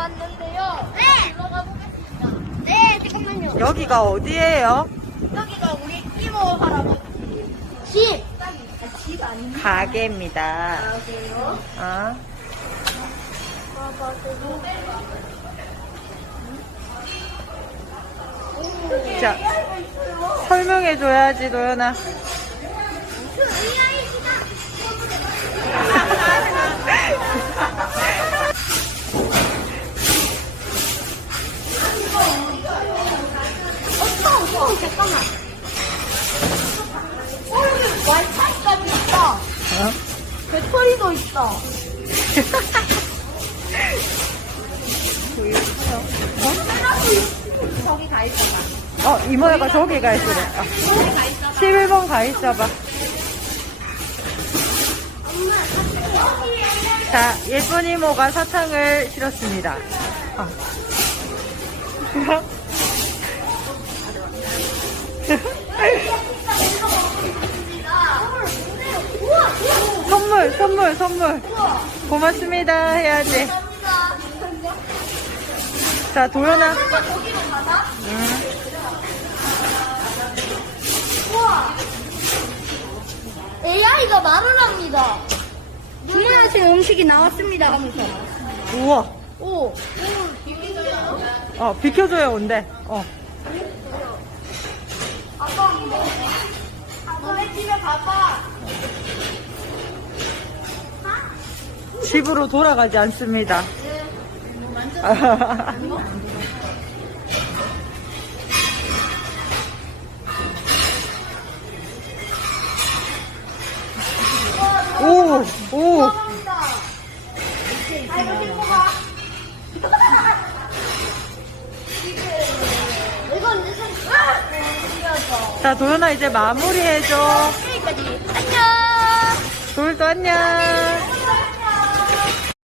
왔는데요. 네. 들어가 보겠습니다. 네, 잠깐만요. 여기가 어디예요? 여기가 우리 끼모 할아버지 집. 아, 집 아니에요? 가게입니다. 가게요. 어? 음. 자, 설명해줘야지, 도연아. 그 의아해 시간. 배터리도 있다. 저기 가 있어. 어, 이모야가 저기 가 있으래. 어. 저기 가 있어. 11번 가 있어봐. 자, 예쁜 이모가 사탕을 실었습니다. 어. 선물, 선물, 선물. 고맙습니다. 해야지. 자, 도연아. 응. 우와. AI가 말을 합니다. 주문하신 음식이 나왔습니다 하면서. 우와. 오. 오, 비밀이야. 어, 비켜줘야 온대. 어. 아빠 뭐? 너네 집에 가봐. 집으로 돌아가지 않습니다. 오, 오. 자, 도연아 이제 마무리해줘. 여기까지. 안녕! 돌도 안녕.